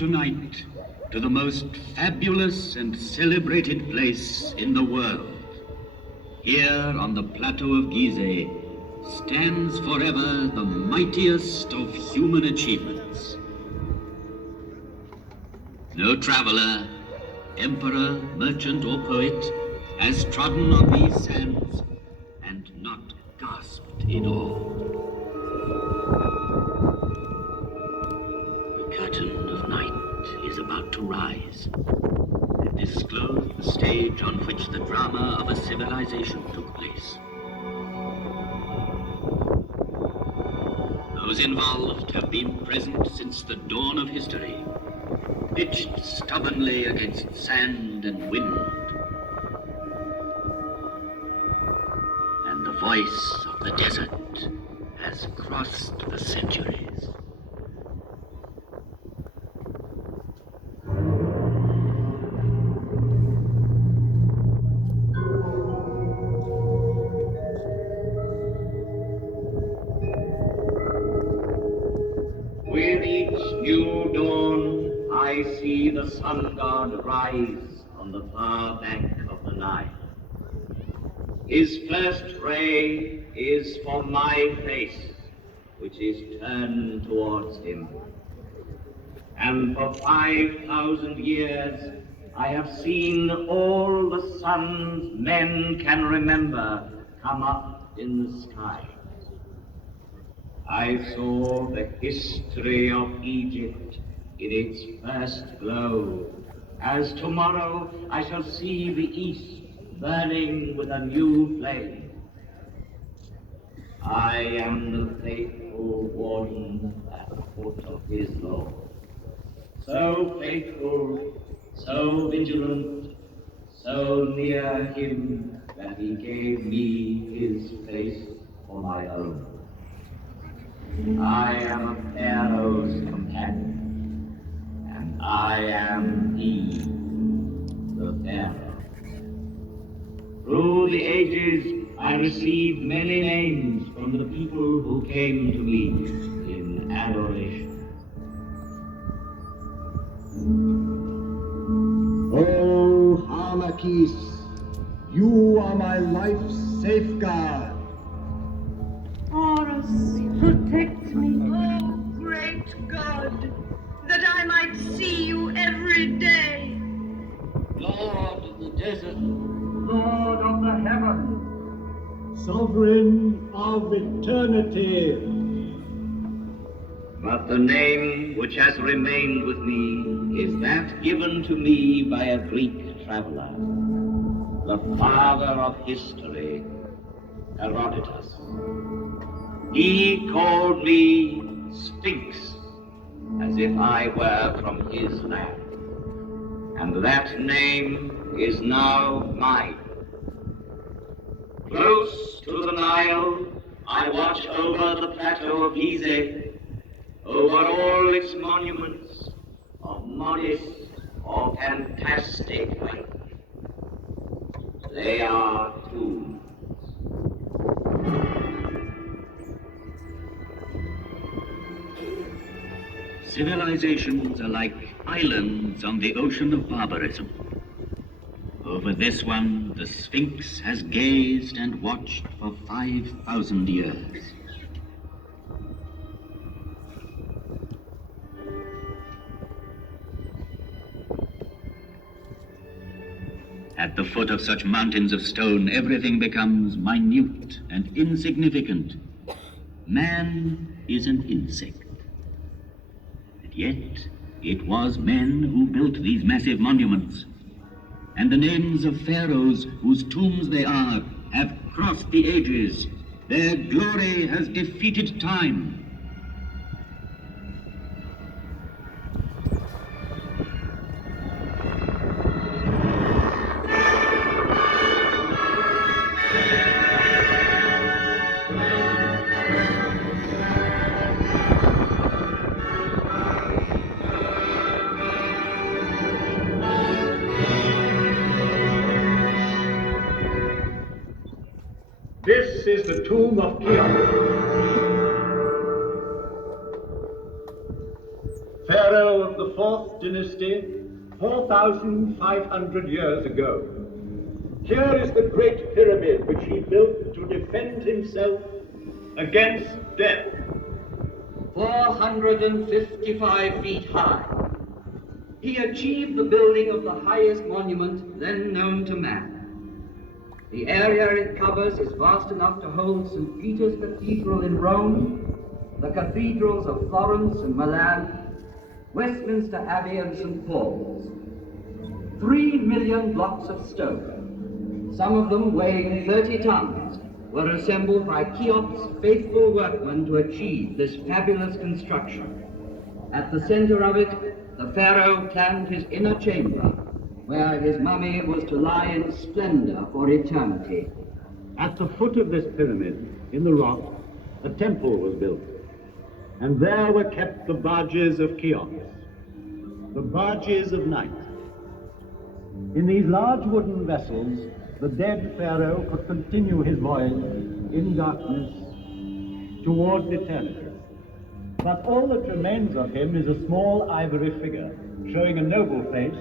tonight to the most fabulous and celebrated place in the world. Here on the plateau of Gizeh stands forever the mightiest of human achievements. No traveler, emperor, merchant, or poet has trodden on these sands and not gasped in awe. The curtain of night is about to rise and disclose the stage on which the drama of a civilization took place. Those involved have been present since the dawn of history, pitched stubbornly against sand and wind. And the voice of the desert has crossed the centuries. With each new dawn, I see the sun god rise on the far bank of the Nile. His first ray is for my face, which is turned towards him. And for 5,000 years, I have seen all the suns men can remember come up in the sky. I saw the history of Egypt in its first glow, as tomorrow I shall see the east burning with a new flame. I am the faithful warden at the foot of his law. So faithful, so vigilant, so near him that he gave me his face for my own. I am a pharaoh's companion, and I am he, the pharaoh. Through the ages, I received many names from the people who came to me in adoration. Oh, Harmakis, you are my life's safeguard. Horus, protect me. Oh, great God, that I might see you every day. Lord of the desert, Lord of the heaven, sovereign of eternity. but the name which has remained with me is that given to me by a Greek traveler, the father of history, Herodotus. He called me Sphinx, as if I were from his land. And that name is now mine. Close to the Nile, I watch over the plateau of Gizeh, over all its monuments of modest or fantastic height. They are tombs. Civilizations are like islands on the ocean of barbarism. Over this one, the Sphinx has gazed and watched for 5,000 years. At the foot of such mountains of stone, everything becomes minute and insignificant. Man is an insect. And yet, it was men who built these massive monuments. And the names of pharaohs whose tombs they are have crossed the ages. Their glory has defeated time. This is the tomb of Cheops. pharaoh of the 4th dynasty 4,500 years ago. Here is the great pyramid which he built to defend himself against death. 455 feet high. He achieved the building of the highest monument then known to man. The area it covers is vast enough to hold St. Peter's Cathedral in Rome, the cathedrals of Florence and Milan, Westminster Abbey and St. Paul's. 3 million blocks of stone, some of them weighing 30 tons, were assembled by Cheops' faithful workmen to achieve this fabulous construction. At the center of it, the pharaoh planned his inner chamber, where his mummy was to lie in splendor for eternity. At the foot of this pyramid, in the rock, a temple was built, and there were kept the barges of Cheops, the barges of night. In these large wooden vessels, the dead pharaoh could continue his voyage in darkness towards eternity. But all that remains of him is a small ivory figure, showing a noble face,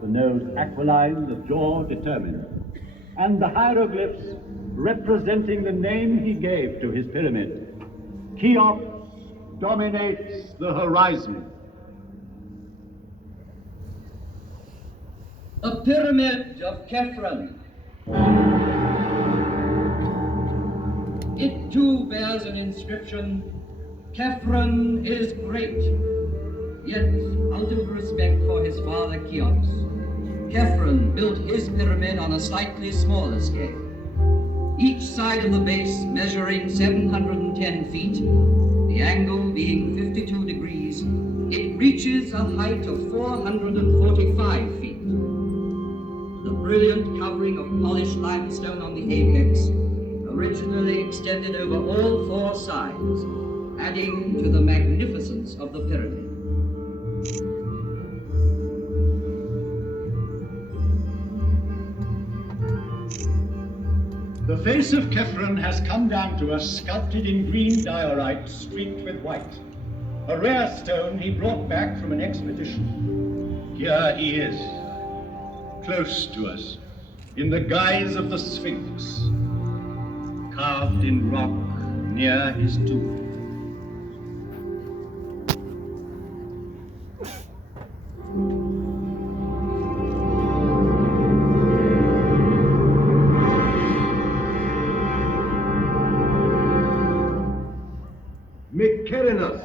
the nose aquiline, the jaw determined, and the hieroglyphs representing the name he gave to his pyramid. Cheops dominates the horizon. The Pyramid of Khephren. It too bears an inscription, Khephren is great. Yet, out of respect for his father Cheops, Khephren built his pyramid on a slightly smaller scale. Each side of the base measuring 710 feet, the angle being 52 degrees, it reaches a height of 445 feet. The brilliant covering of polished limestone on the apex originally extended over all 4 sides, adding to the magnificence of the pyramid. The face of Khephren has come down to us sculpted in green diorite streaked with white, a rare stone he brought back from an expedition. Here he is, close to us, in the guise of the Sphinx, carved in rock near his tomb. Mykerinos.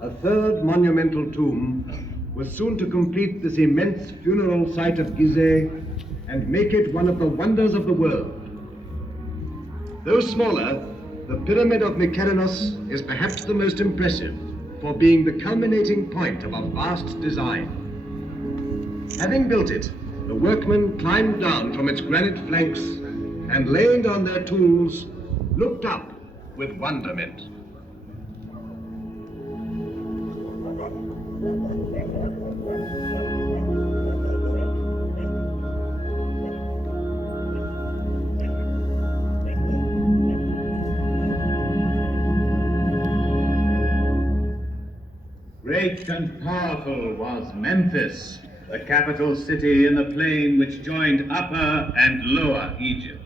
A third monumental tomb was soon to complete this immense funeral site of Gizeh and make it one of the wonders of the world. Though smaller, the Pyramid of Mykerinos is perhaps the most impressive for being the culminating point of a vast design. Having built it, the workmen climbed down from its granite flanks and, laying down their tools, looked up with wonderment. Great and powerful was Memphis, the capital city in the plain which joined Upper and Lower Egypt.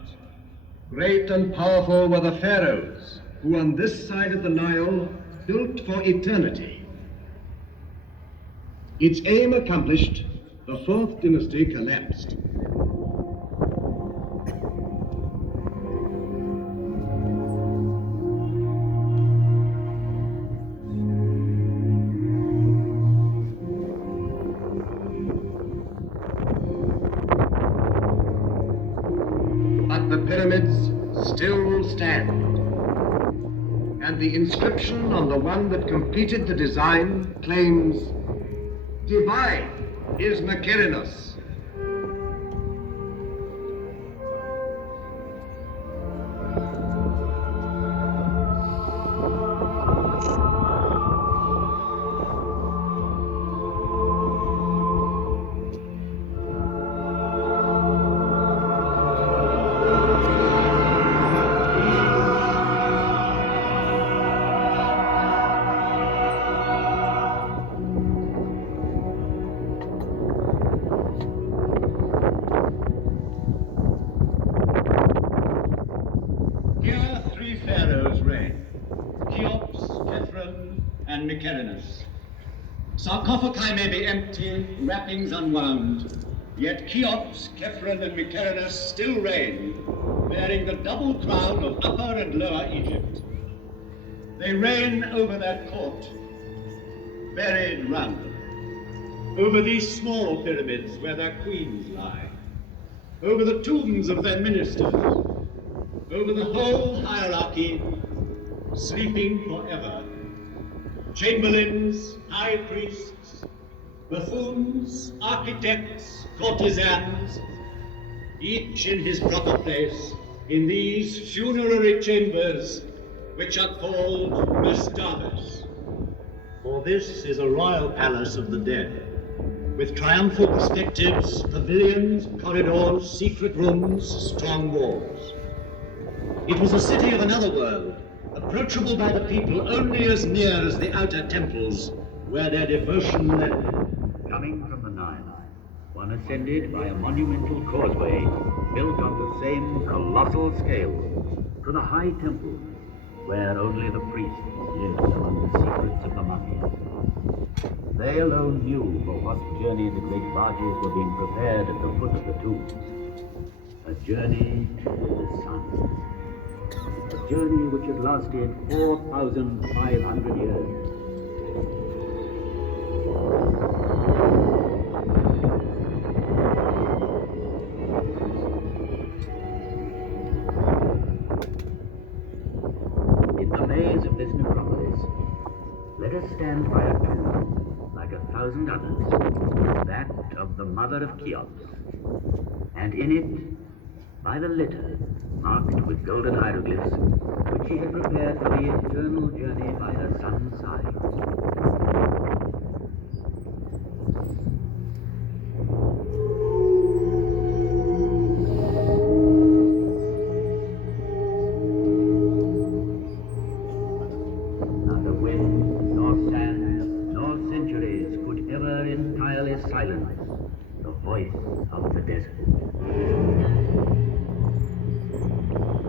Great and powerful were the pharaohs, who on this side of the Nile built for eternity. Its aim accomplished, the 4th dynasty collapsed. The pyramids still stand, and the inscription on the one that completed the design claims, "Divine is Mykerinos." and Mykerinus. Sarcophagi may be empty, wrappings unwound, yet Cheops, Kephren, and Mykerinus still reign, bearing the double crown of Upper and Lower Egypt. They reign over their court, buried round them, over these small pyramids where their queens lie, over the tombs of their ministers, over the whole hierarchy, sleeping forever. Chamberlains, high priests, buffoons, architects, courtesans, each in his proper place in these funerary chambers which are called mastabas. For this is a royal palace of the dead, with triumphal perspectives, pavilions, corridors, secret rooms, strong walls. It was a city of another world, approachable by the people only as near as the outer temples where their devotion led them. Coming from the Nile, one ascended by a monumental causeway built on the same colossal scale to the high temple where only the priests lived among the secrets of the mummies. They alone knew for what journey the great barges were being prepared at the foot of the tombs. A journey to the sun. A journey which had lasted 4,500 years. In the maze of this necropolis, let us stand by a tomb like 1,000 others, that of the mother of Cheops, and in it, by the litter marked with golden hieroglyphs, which she had prepared for the eternal journey by her son's side. Neither wind, nor sand, nor centuries could ever entirely silence the voice of the desert.